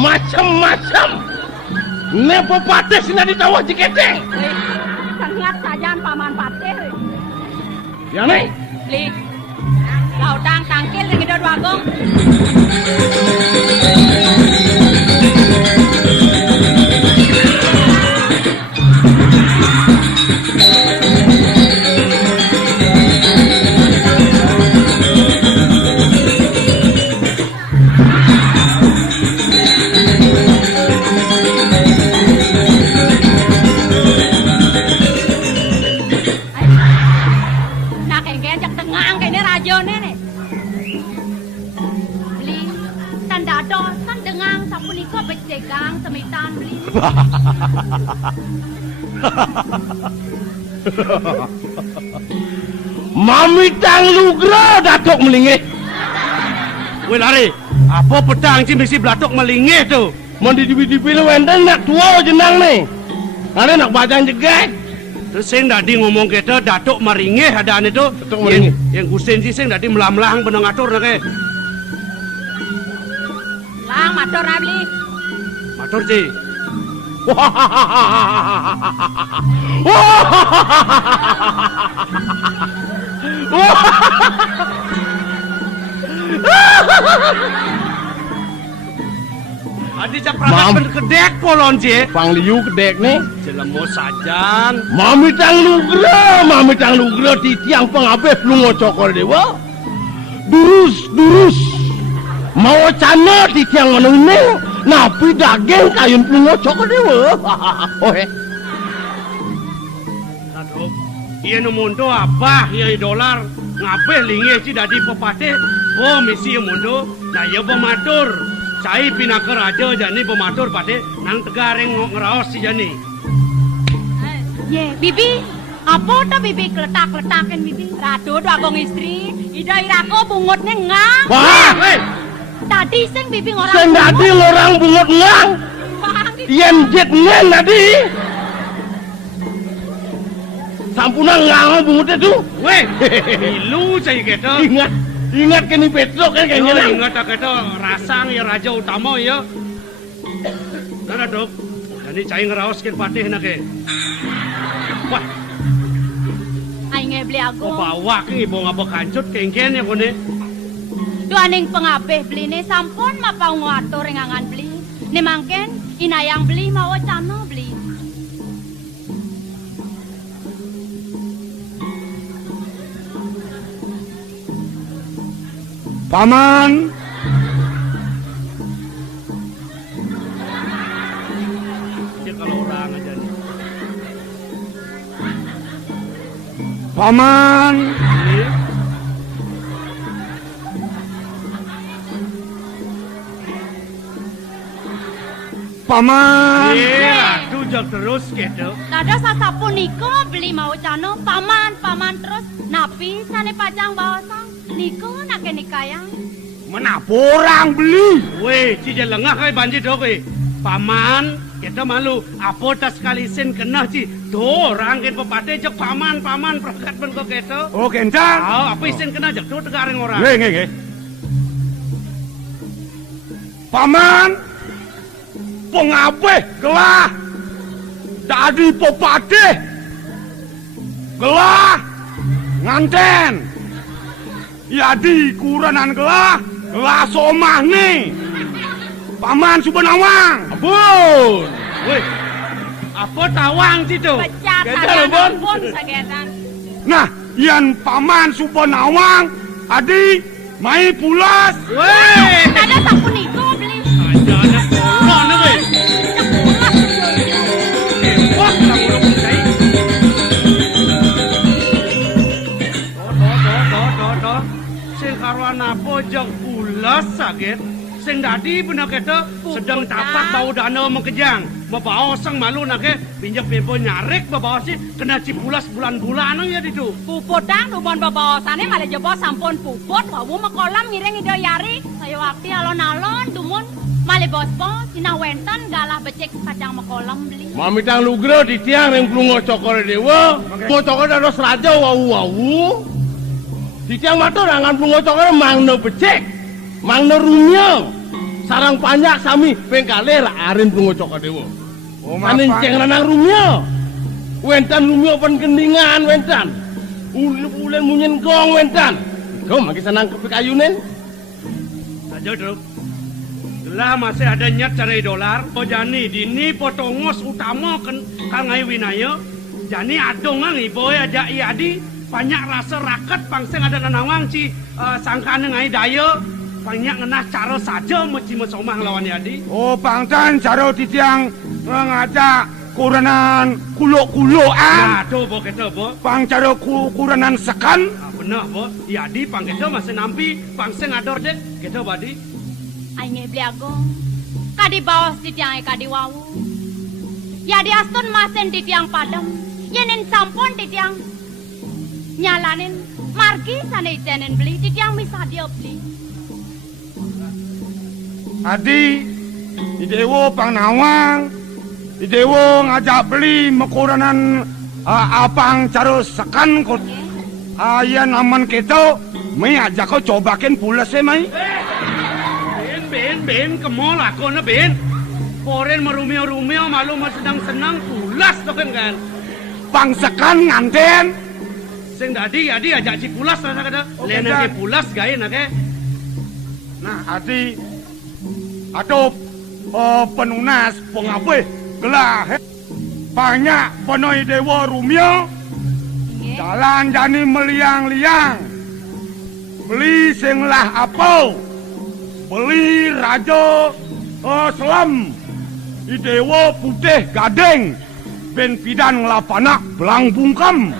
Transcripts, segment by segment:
Macam-macam. Nepo patih sina di tawah jiketeng. Sengat saja paman patih. Ya nih. Lik. Lautang tangkil yang hidup wagong. Degang semitan beli. Mami tang lugra datuk melingih. Weh lari, apa pedang sih mesti belatuk melingih tu? Mandi dibi-dibi wenden nak tua jenang nih. Ada nak bajang jeget. Terus sing tadi ngomong kita datuk meringih ada ane tu. Datuk meringih. Yang kusen sih sing tadi melam-melang benang atur nak. Lang matur beli. Matur sih. Adi caprakan kedek kolon sih. Pangliu kedek nih. Jelemo sajang. Mami tang lugra di tiang pengabeh lungo cokol dewa. Durus. Mau cana di tiang menuneng. Napi daging kayun lungo cokol dewa. Oh he. Datuk, iya nomondo apa? Iya dolar. Ngapeh lingih si dadi pepatih. Oh misi mundo. Nah iya pematur. Saya pindah ke raja jani pematur pade nang tegareng ngeraos si jani. Ye, bibi, apa tuh bibi kletak-kletakin bibi? Ratu agong istri, ida irako bungutnya ngang. Wah, tadi sing bibi ngorang. Sing tadi ngorang bungut ngang. Yen jet ngang tadi. Sampuna ngang bungutnya tuh. Weh, ilu saya kata. Ingat kini petrok kan kayaknya. Oh, ingat kata rasang ya raja utama ya. Nah, Dok. Jadi cai ngeraos kin patih nak ke. Wah. Aing beli aku. Oh, bawa ke ibu ngapa kancut kengken ya kone. Duaning pengabeh beli ne sampun mapau ngatur rengangan beli. Ne mangken inayang beli mau cano beli. Paman. Dia kalau orang aja nih. Paman. Paman. Iya, tujak terus gitu. Tada sasapun niko beli mau cano paman terus napi sane pajang bawasang. Niko nak nikayang. Menapa orang beli? Weh, cija lengah kay banjir dok eh. Paman, kita malu. Apa tas kali sen kena ci? Do orang ken pepate jek paman perangkat ben kok keto. Oh, kencang. Oh, apa sen kena jek do tegareng orang. Nggih. Paman, pengabeh gelah. Dadi pepate. Gelah. Nganten. Yadi kuranan gelah somah nih. Paman Subhanawang. Ampun. Wih, apa tawang situ? Pecah pun sagetan. Nah, yan Paman Subhanawang, adi mai pulas. Wih, Tada sapun niko beli. aja ada pulang nih weh. Wah, kamu udah percaya? Doh. Sing karuan apa jeng pulas sakit. Sing dadi bener kata sedang tapak bau dana mengkejang. Babawa sang malu nak ke pinjak pepo nyarik babawa si kena cipulas bulan-bulan ya itu. Puput dang dubon babawasane malah jebol sampun puput wawu makolam ngiring ida yari. Saya waktu alon-alon dumun malah bos-bos sinah wenten galah becek kacang makolam beli. Mami tang lugra di tiang yang pelungo cokol dewa. Pelungo cokol dados raja wawu. Di tiang matur angan pelungo cokol mangno becek. Mangno rumya. Sarang banyak sami pengkale arin pungo cokor dewa. Oh, Saning ceng lanang rumio. Wentan rumio pen kendingan wentan. Ulen munyen gong wentan. Kau mangke senang kepikayunen. Aja Druk. Lah masih ada nyat carai dolar. Oh jani dini potongos utama kan ngai winaya. Jani adong ngai boy aja iadi banyak rasa raket pangseng ada nanawang ci sangkane ngai daya banyak ngenah cara saja mesti mesomah lawan iadi. Oh, pangtan cara titiang ngajak kuranan kulo-kuloan. Nah, tuh bo kita bo. Pang cara kuranan sekan. Benar bo. Iadi pang kita masih nampi pangseng ador dek kita badi. Ainge beli agong. Kadi bawas di tiang kadi wawu. Ya di astun masen di tiang padam. Yenin sampun di tiang nyalanin. Margi sana ijenen beli di tiang bisa dia beli. Adi, idewo pang nawang. Idewo ngajak beli mekuranan apang cara sekan kot. Ayan aman kita. Mai ajak kau cobakin pulas mai. Ben, ke mall aku na Ben. Foren merumio-rumio malu sedang senang pulas tuh kan. Pang sekan nganten. Sing tadi ajak si pulas rasa kata. Oke, Lena Dan. ke pulas gaya nak ke. Nah, Adi, aduh, penunas pengape gelah. Banyak penoi dewa rumio. Inge. Jalan jani meliang-liang. Beli sing lah apel. Beli raja selam. Idewo putih gading. Ben pidan ngelapanak belang bungkam.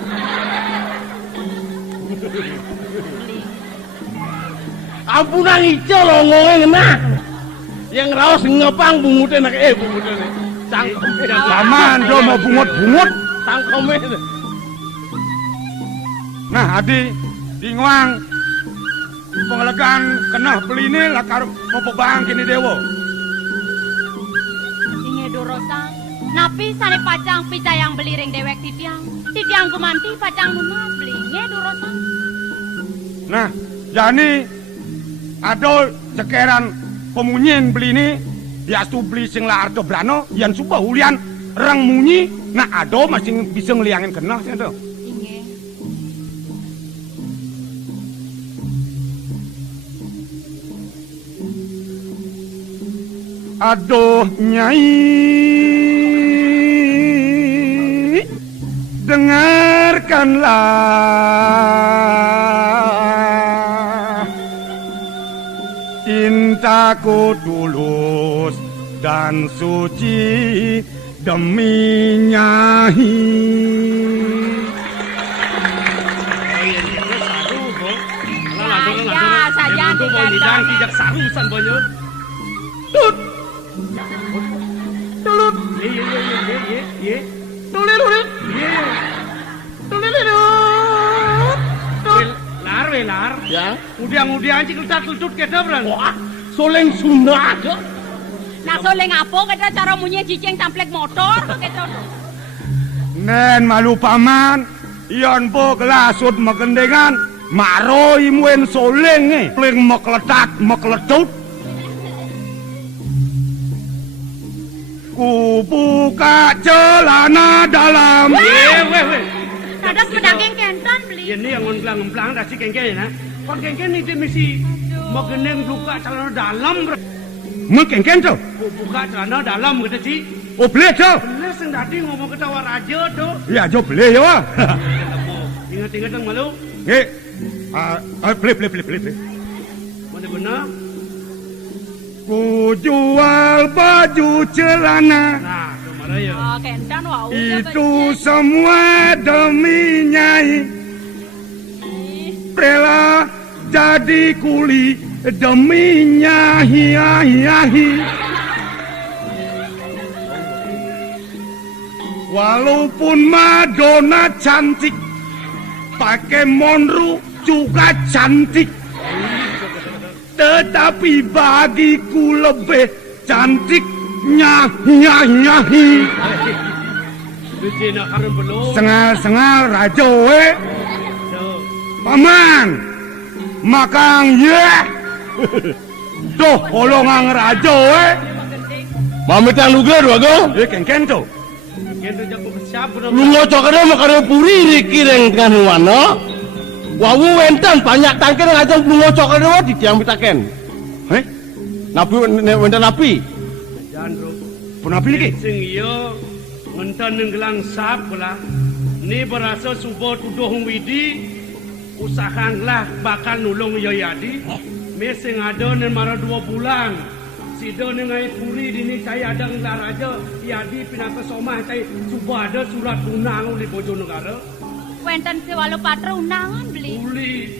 Ampunan ijo lo ngomongin nah. Yang raos ngepang bungutnya nak bungutnya nih. Cangkeme. Laman do mau bungut-bungut. Cangkeme. Nah, Adi, di nguang pengelegan kena beli ini lah karo mau pebang kini dewo. Inge dorosang. Napi sane pacang picayang beli ring dewek titiang. Titiang gumanti pacang lunas beli. Inge dorosang. Nah, jani adol cekeran pemunyin beli ini diastu beli sing lah arto brano yang suka hulian rang munyi. Nah, ado masih bisa ngeliangin kena sih tuh. Inge. Aduh nyai, dengarkanlah cintaku tulus dan suci demi nyai. Saru bo. Ya, saja Dia mau dikata. nidang kijak sarusan banyak. Tut. Ye. Tulit. Ye. Lar. Ya. Udiang cik letat-letut kita berang. Wah, soleng Sunda aja. Nah soleng apa kita cara munyi cicing tamplek motor kita. Nen malu paman, ion po kelasut magendengan, maro imuen soleng pling mekletut. Ku buka celana dalam. Weh. Dadas pedaging kentan beli. Ini yang ngemplang dah si kengkeng ya. Kon kengkeng ini mesti mau geneng buka celana dalam. Mengkengken tuh. Buka celana dalam kita ci. Oh beli tuh. Bener sing tadi ngomong ketawa raja tuh. Ya jo beli ya. Ingat yang malu. Beli. Mana benar? Ku jual baju celana. Nah, tu mana ya? Oh kentan wau. Itu semua demi nyai. Rela jadi kuli demi nyai. Walaupun Madonna cantik, pakai monru juga cantik. Tetapi bagiku lebih cantik nyahi. Lucu nak karun belum. Sengal raja we. Paman, makang ye. Duh, holongang raja Mamitang lugra dua go. Ken tuh. Kendo jago siapa dong? Lungo cokre makare puri rikireng dengan wano. Wawu wentan banyak tangkir ngajak lungo cokre wa di tiang pitaken. Heh? Napi wentan napi. Jangan bro. Punapi lagi? Sing iyo ngentan nenggelang sap pula. Ni berasa subuh tuduh widi usahakanlah bakal nulung Yayadi. Mesing ada nen mara 2 bulan. Sido nengai puri dini saya ada ngelar aja. Yadi pinata somah saya subuh ada surat unang di Bojonegara. Wenten sewalo patra undangan beli.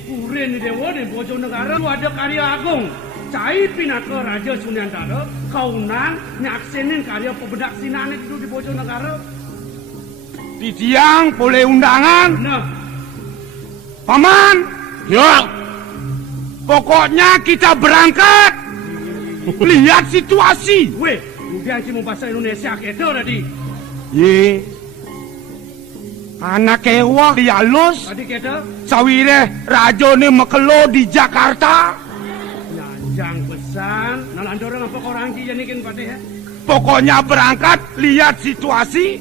Puri ni dewa di Bojonegara lu ada karya agung. Cai pinata Raja Sunyantara kaunang nyaksenin karya pebedak sinan itu di Bojonegara. Di tiang boleh undangan. Nah, Paman, Ya, pokoknya kita berangkat. Lihat situasi. weh, udah cuma bahasa Indonesia gitu tadi. Ye. Anak ewa di alus. Tadi kita Sawire raja ni mekelo di Jakarta. nyanjang pesan. Nah, orang apa orang jadi kan pada ya? Pokoknya berangkat, lihat situasi.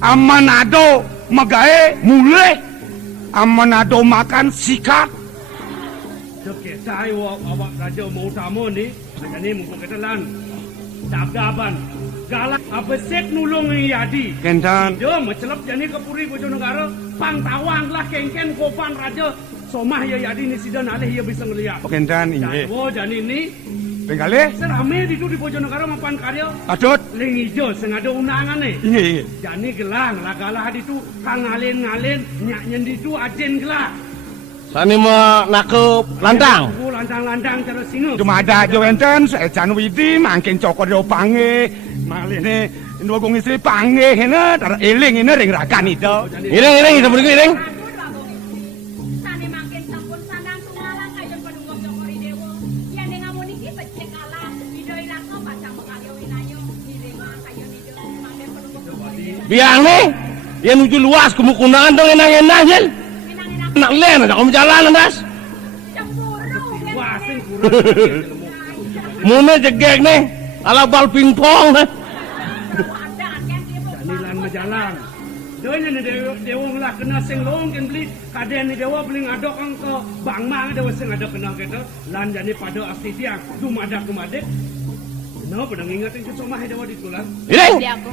Amanado magae mulai. Amanado makan sikat. Oke, saya awak Raja mau tamu ni. Jadi mumpung kita lan. Dabdaban. Galak apa set nulung Yadi. Kentan. Dia mencelap jadi ke Puri Bojonegara. Pangtawang lah kengken kopan Raja. Somah ya Yadi ni sidan alih ia bisa ngeliat. Kentan Dan ini. jadi ni Benggale. serame di Bojonegara mapan karya. Adot. Ling hijau sengaja undangan ni. Ini. Jadi gelang lagalah di tu kang ngalen nyak di tu ajen gelah. sani ma nakep lantang. Aku lantang cara singa. Cuma ada Jawenten, saya Widi, makin cokor do pange. Maline, dua gong istri pange, ini, tar eling ini ring rakan itu. Ireng, kita pergi ireng. Sane makin sampun sandang tungalang kayon penunggu Jokori Dewo. Yen ning ngamun iki becik kalah video ilatno pacang mekalio winayo direma kayon ijo makin penunggu. Biang nih, yang nuju luas kemukunaan dong enang-enang jen. Nak len ada kamu jalan das. Cemburu. Wah, sing kurang. Mune jegek nih, ala bal pingpong nih. Jadi lan majalan. Doanya ni dewa ngelah kena sing long kan beli kaden ni dewa beli ngadok ang ke bang mang dewa sing ada kena kita lan jadi pada asli tiang dumadak dumadek. No, pada ngingetin ke somah dewa ditulang. Ireng. Diago.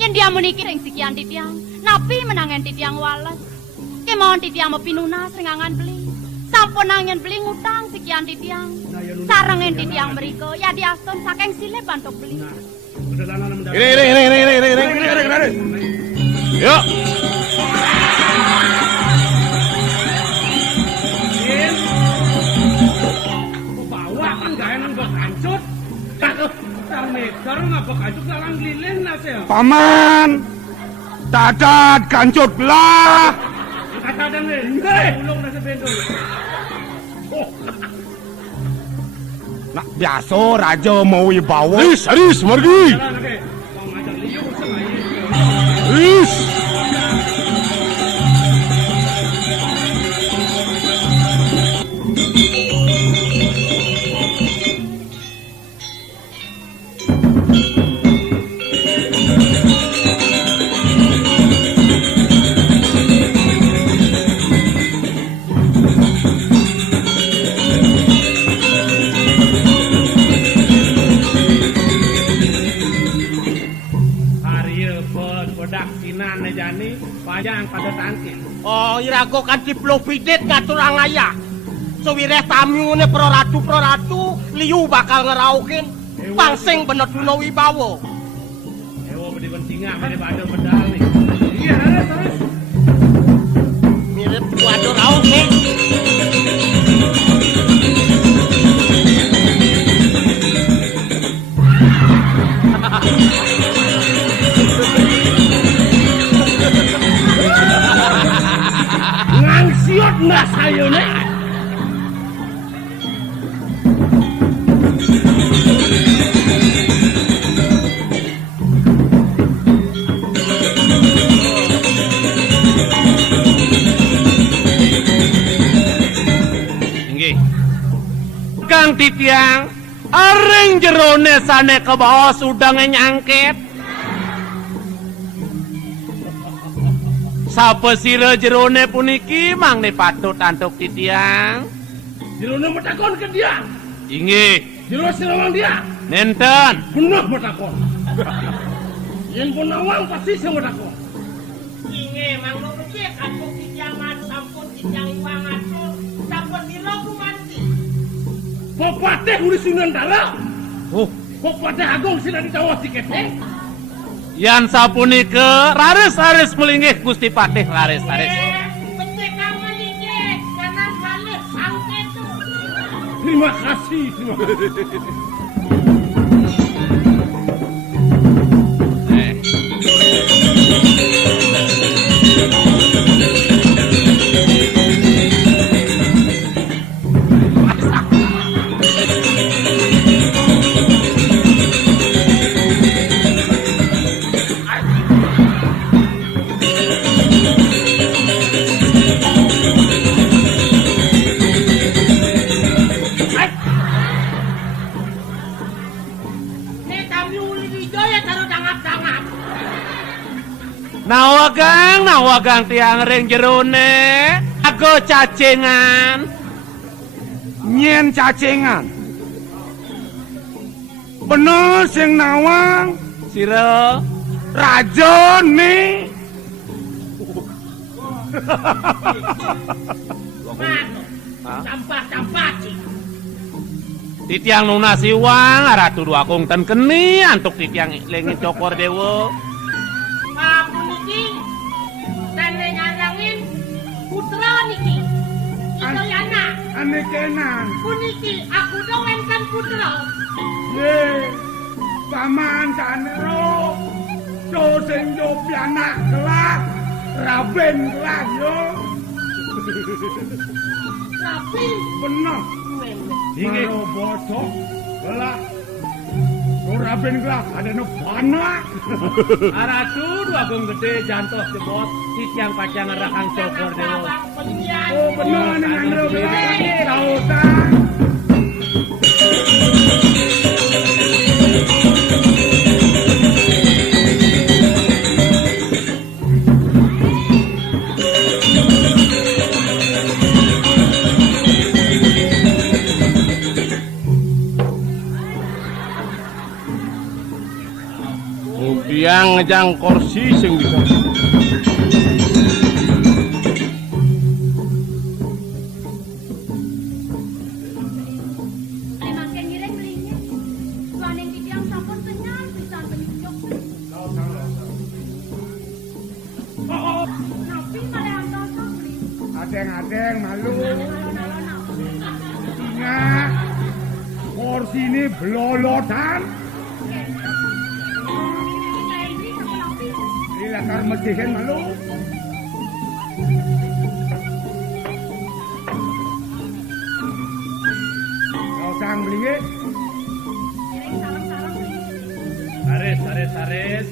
Yen dia muniki ring sikian titiang, napi menangen titiang walas. Kemauan titiang mau pinunas ringangan beli. Sampun nangen beli ngutang sekian titiang. Sarengen titiang meriko, ya diaston saking sile bantuk beli. Udah lana mendadak. Ireng. Yuk. Bawa kan gaya nang berkancut. Tar meter ngapa kancut dalam lilin lah saya. Paman, dadat kancut lah. Kata dan ni, ulung nasi bendul. Nak biasa raja mau bawa. Aris, margi. Jalan lagi. Kau ngajak liu sengaja. Aris. Pajang pada tangkil. Oh, irago kan diplopidit ngatur angaya. Sewireh tamu ne pro ratu liu bakal ngeraukin. Pangsing bener duno wibawa. Ewo bedi pentingah bedi pada pedal nih. Iya, terus. Mirip waduh rauk nih. Ngangsiot nggak saya nih? Kang titiang areng jerone sane ke bawah sudah nyangket. Sapesira jerone puniki mang ne patut antuk titiang. Jerone metakon ke dia. Inggih, Jero sirawang dia. nenten. Bener metakon. Yen pun nawang pasti sing metakon. Inge mang lu cek antuk titiangan sampun titiang iwang atur sampun diloku mati. Bapateh uli Sunandara. Oh, Bapateh Agung sila ditawah tiketnya. yan sapunike raris-raris melinggih Gusti Patih raris-raris. Becek kang melinggih karena malih sangket tu. Terima kasih, terima kasih. Ne kami uli hijau ya taruh dangap-dangap. Nawagang tiang ring jerone. Aku cacingan. Nyen cacingan. Bener sing nawang Sira rajone. Sampah-sampah cik. titiang lunasi wang ratu dua kong ten keni antuk titiang lengit cokor dewa. Pak puniki tanda nyandangin putra niki. Itu yana. Ane kenan. Puniki aku dongen kan putra. Ye. Paman kanero. So sing yo pianak kelak. Raben kelak yo. Tapi Bener. Inggih. Maro bocok kelak. Raben kelak ada no panak. Ratu dua kong gede jantos jebot titiang pacangan rakang cokor dewa. Oh bener nih ngandro kelak. Sautan. Tiang ngejang kursi sing bisa. Makin ngiring belinya. Suaning titiang sampun kenyal pisan penyucuk. Napi malah antosan beli. Adeng-adeng malu. Alon-alon. Ingat. Kursi ini belolotan. Ini latar medihin malu. Kau sang beli. Ngiring sarang-sarang beli. Saris.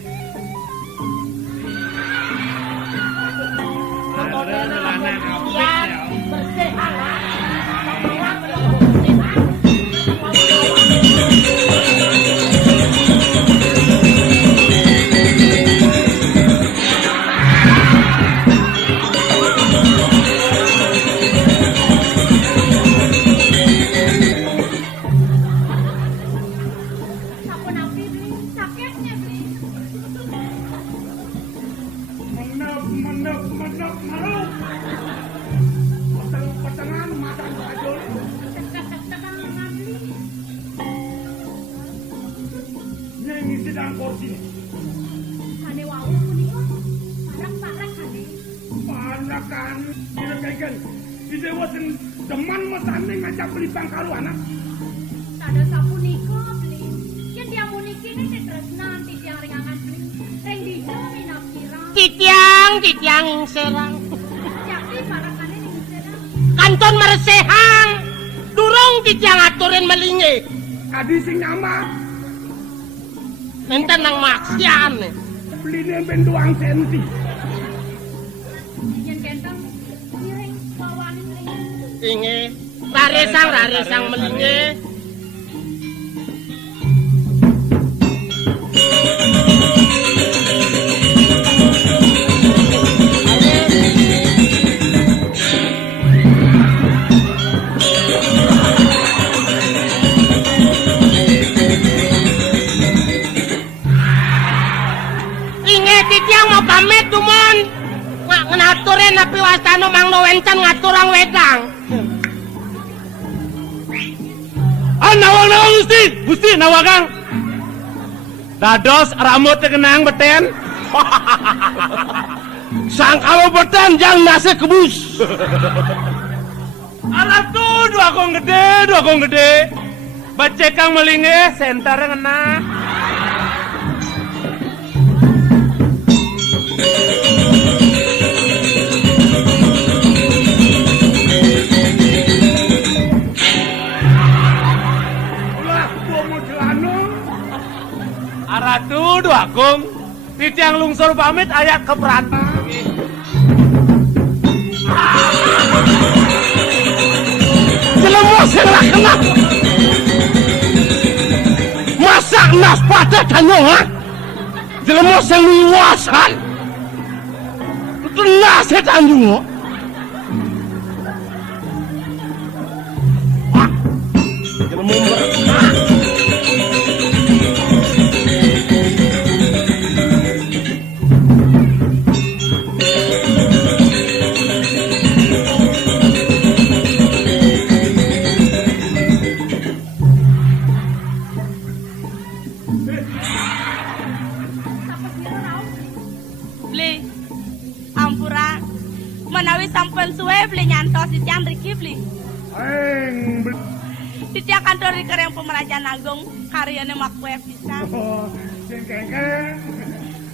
Sampun api beli. Sakitnya beli. Menep malu. Petengan makan bajul. Tekan ngabli. Ini ngisi dalam kursi ini. Hane wau punika. Parak-parak hane. Panakan. Ini kayak di dewa sing deman mesane ngajak beli pangkalu anak. Tada sapunika beli. Yen dia muniki ini titresnan titiang ringangan beli. Ring dija minap kirang. Titiang ing serang. Jadi parakane ning serang. Kanton meresehang. Durung titiang aturin melingi. Kadi sing nyama. Nenten nang maksian. Beli nempen 2 senti. Yen kentang ngiring bawaning ring. Inge raresang melinge. Titiang mau pamit dumon ngaturin api wastano mangno wencan ngaturang wedang. Nawang Gusti nawagang. Dados rambut kenang beten. Sang kalau beten jang nasi kebus. Alah tuh dua kong gede. Bacekang melinge sentar ngena. Aratu dua kong titiang lungsor pamit ayak keperan. Jelemos yang lah kena. Masak nas pada tanyong ha. Jelemos yang luasan. Itu nasi tanjung. Titiang kantor di Kereng Pemerajaan Agung karyanya makwe bisa.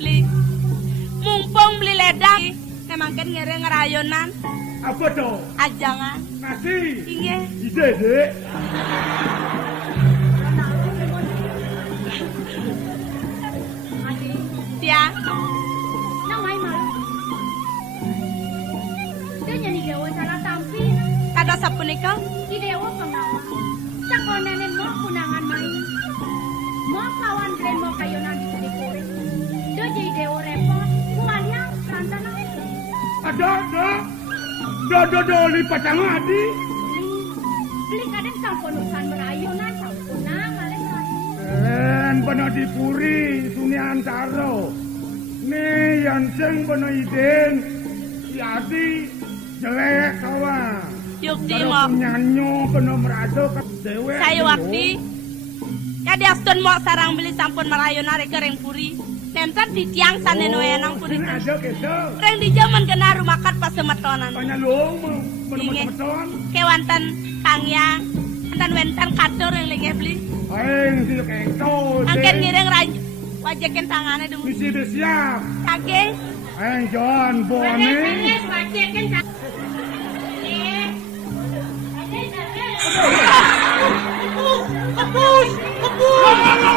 Beli mumpung beli ledang memang kan ngereng ngerayonan. Apa tuh? Ajangan. Nasi. Iya. Ide deh. Dia. Namai malu. Dia nyanyi dewa salah tampi. Kata sapunika. Di dewa pengawa. Cakol nenek mau kunangan main. Mau kawan keren mau kayunan di sini kore. Dia jadi dewa repot. Kualiang rantana. Ada lipat yang adi. Beli kadang sampun urusan merayunan sampunang malih merayu. Len bener dipuri sunian taro. Nih yang sing bener iden. Si adi jelek kawan. Yukti Kalau mau. nyanyo bener merado ke dewe. Saya waktu. Kadi astun mau sarang beli sampun merayunan Kereng Puri. Nentan di tiang sana noenang puri. Ada gitu. Reng di zaman kena rumah kat pas semetonan. Banyak lung Inge. bener-bener Kewantan tangyang. Tan wentan kator yang lagi beli. Aing sih kayak itu. Angken ngireng raj. Wajakin tangannya dulu. Misi udah siap. Kage. Aing John Boni.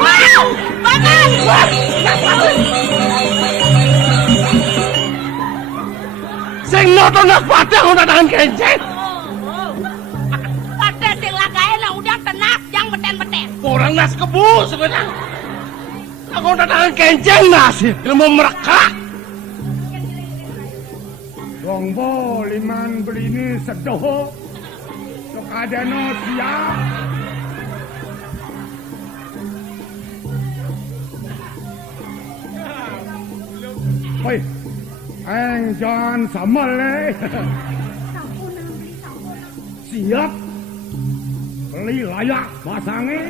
Wow, banget. Sing nonton nak padang udah tangan kenceng. Pada sing lagae lah udah tenak yang beten-beten. Orang nas kebus sebenarnya. Aku udah tangan kenceng nasi. Ilmu mereka. Gongbo liman beli ini sedoh. Sok ada no siap. Woi, Aing John sama le. Sampunang beli sampunang. Siap. Beli layak pasangnya.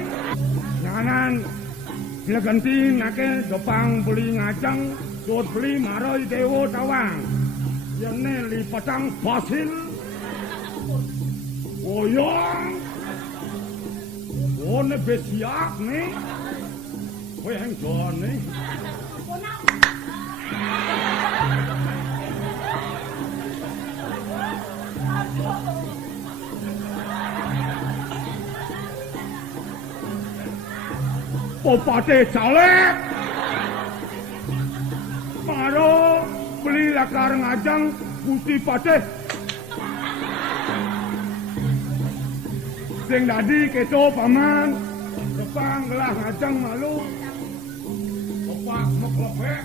Nyanan. Bila ganti nake dopang beli ngajang. Dot beli maroi dewo tawang. Yang ne li patang basil. Oyong. Oh ne besiak nih. Woi Aing John nih. Popate calek. Maro beli lakar ngajang putih pate. Sing dadi keto paman. Kepang gelah ngajang malu. Kepak meklepek.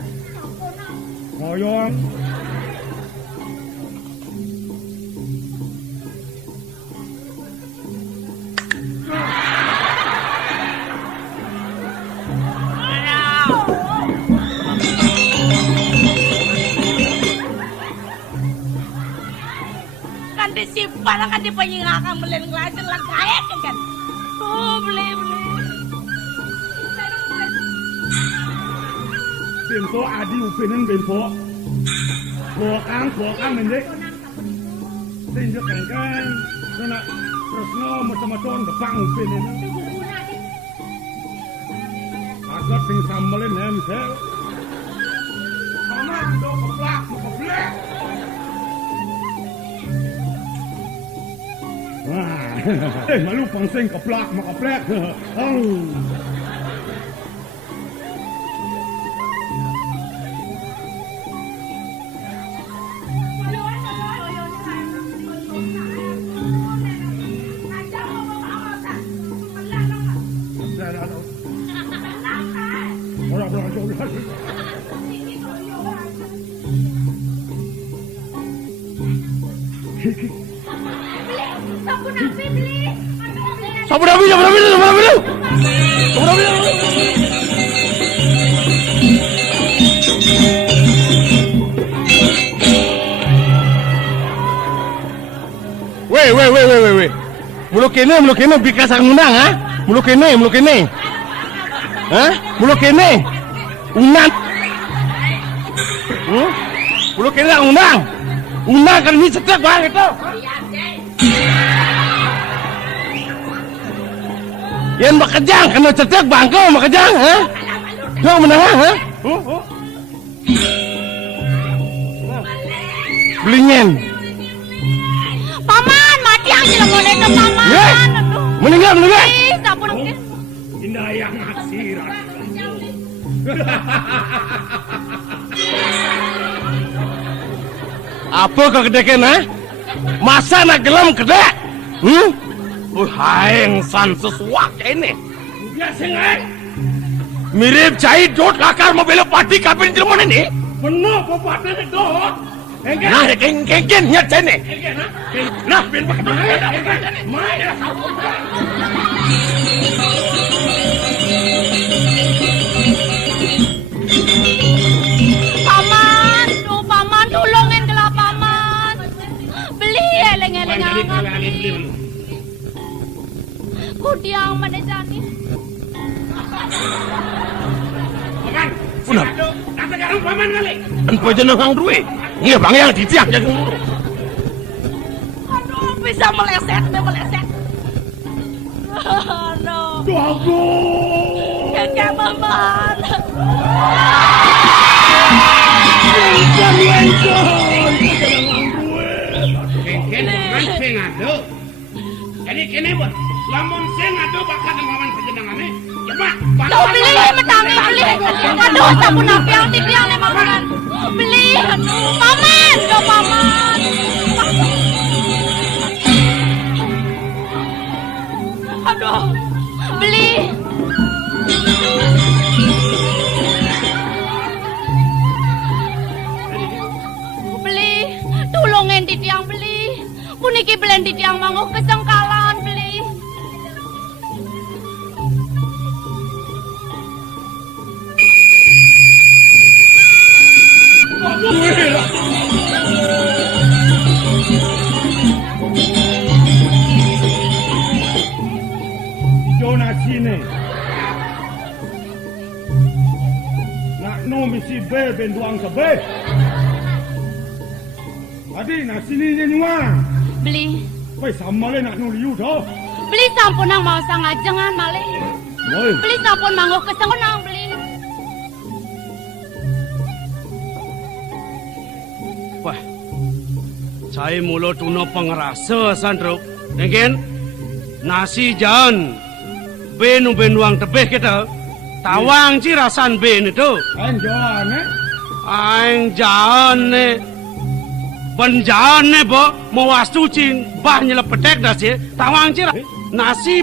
Ngoyong. Kan disimpan kan di penyingakan belen ngelajar lah kayak kan. Oh beli. Bempo adi upinan bempo. Buakang mendek. Tinjuk kengkeng. Kena Tresno macam-macam kepang upin ini. Agak sing samelin hemsel. Paman do keplak. Wah, malu pangsing keplak makaplek. Oh. Sabar Nabi. Weh. Mulu kene bikas ang unang ha? Mulu kene. Ha? Mulu kene. Unang. Mulu kene ang unang. Unang kan ni setek bang itu. Yan makajang kena cetek bang kau makajang ha? Kau menang ha? Belinyen. Paman, mati ang jelangkon itu paman. Ye, meninggal. Ih, sampun mungkin. Indah yang asirat. Apa kau kedeken ha? Masa nak gelam kedek? Haeng san sesuak ini. Biar sengai. Mirip cai dot lakar mobil pati kapin jelmon ini. Penuh pepatah itu. Nah, keng nyat cene. Nah, bin Paman, tulungin gelah paman. Beli eleng-eleng angan. Kudiang mana jani? Makan. Unang. Nanti sekarang paman kali. Enpo jeneng hang duwe. Iya bang yang ditiak jagung muru. Aduh bisa meleset. Aduh. Bagus. Kakek paman. Sing ado. Jadi kene buat lamun sing ado bakal paman kejenengannya. Coba. Tuh beli metangi beli. Aduh sampun api yang tipiang nih paman. Beli. Aduh paman. Aduh. Beli. Tulungin titiang beli. Puniki belen titiang manguh kesengkalan beli. Jona sini. Nak no misi be benduang sebe. Adi nak sini je nyua. Beli. Wei sama le nak no liu dah. Beli sampun nang mau sangajengan malih. Woi. Beli sampun manguh kesengkalan beli. Wah. Saya mulu tuno pengerasa sandruk. Mungkin nasi jalan benu benuang tebeh kita. Tawang ci rasan ben itu. Anjan Aing jalan Penjane bo mau wastu cin bah nyelep petek dah sih tawang cira nasi